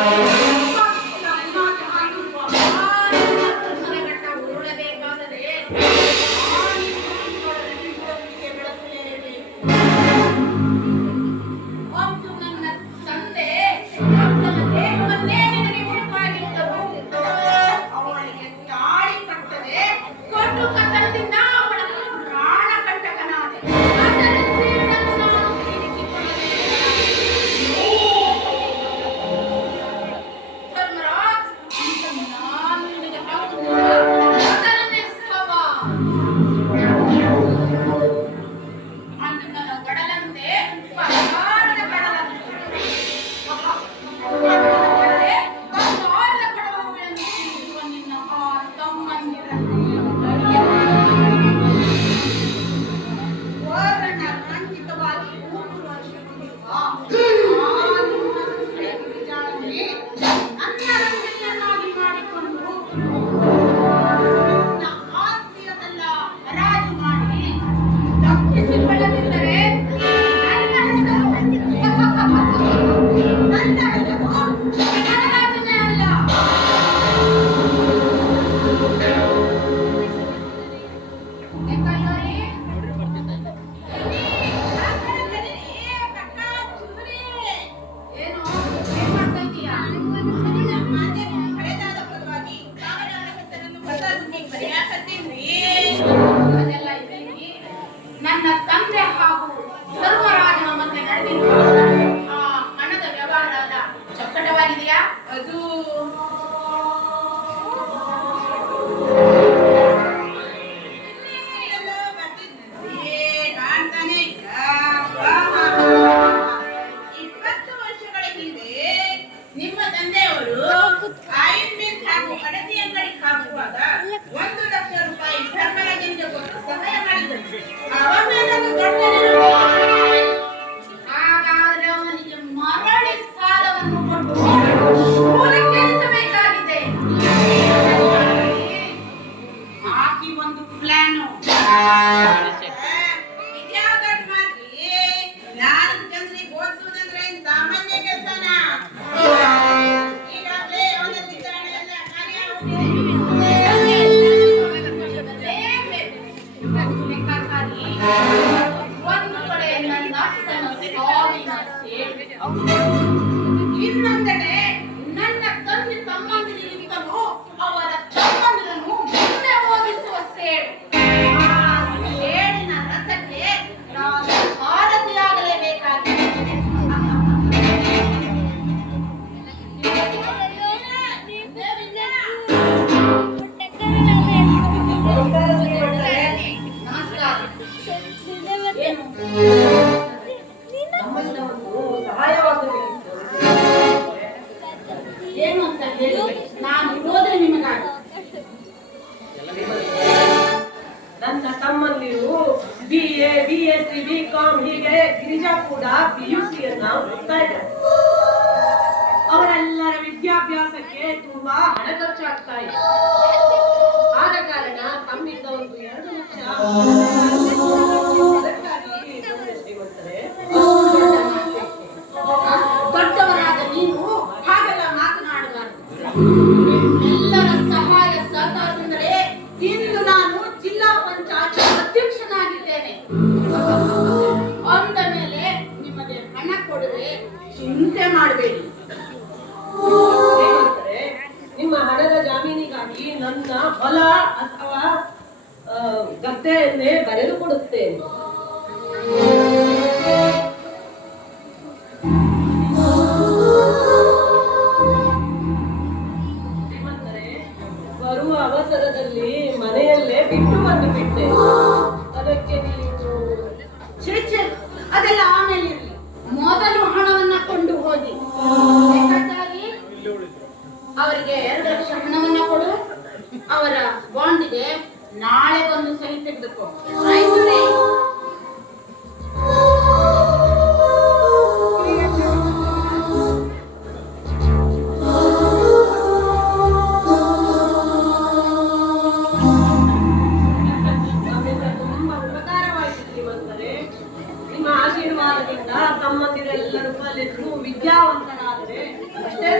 Thank you. ಒಂದು plan ಸಾಮಾನ್ಯ ಕೆಲಸನ ಈಗಾಗಲೇ ವಿಚಾರಣೆ ಎಲ್ಲ ಕಾರ್ಯ ಕೂಡ ಪಿಯುಸಿಯನ್ನ ಓದ್ತಾ ಇದ್ದಾರೆ. ಅವರೆಲ್ಲರ ವಿದ್ಯಾಭ್ಯಾಸಕ್ಕೆ ತುಂಬಾ ಹಣ ಖರ್ಚಾಗ್ತಾ ಇದೆ. ಆದ ಕಾರಣ ತಮ್ಮಿಂದ ಒಂದು ಎರಡು ಲಕ್ಷ ಪತ್ತೆಯನ್ನೇ ಬರೆದು ಕೊಡುತ್ತೇನೆ. ಬರುವ ಅವಸರದಲ್ಲಿ ಮನೆಯಲ್ಲೇ ಬಿಟ್ಟು ಬಂದುಬಿಟ್ಟೆ. ಅದಕ್ಕೆ ನೀವು ಛೇ ಅದೆಲ್ಲ ಆಮೇಲೆ ಇರಲಿ. ಮೊದಲು ಹಣವನ್ನ ಕೊಂಡು ಹೋಗಿ. ಅವರಿಗೆ ಎರಡು ವರ್ಷ ಹಣವನ್ನ ಕೊಡು. ಅವರ ಬಾಂಡ್ಗೆ ನಾಳೆ ಬಂದು ಸರಿ ತೆಗೆದುಕೋ. ವಿದ್ಯಾವಂತರಾದರೆ ಅಷ್ಟೇ.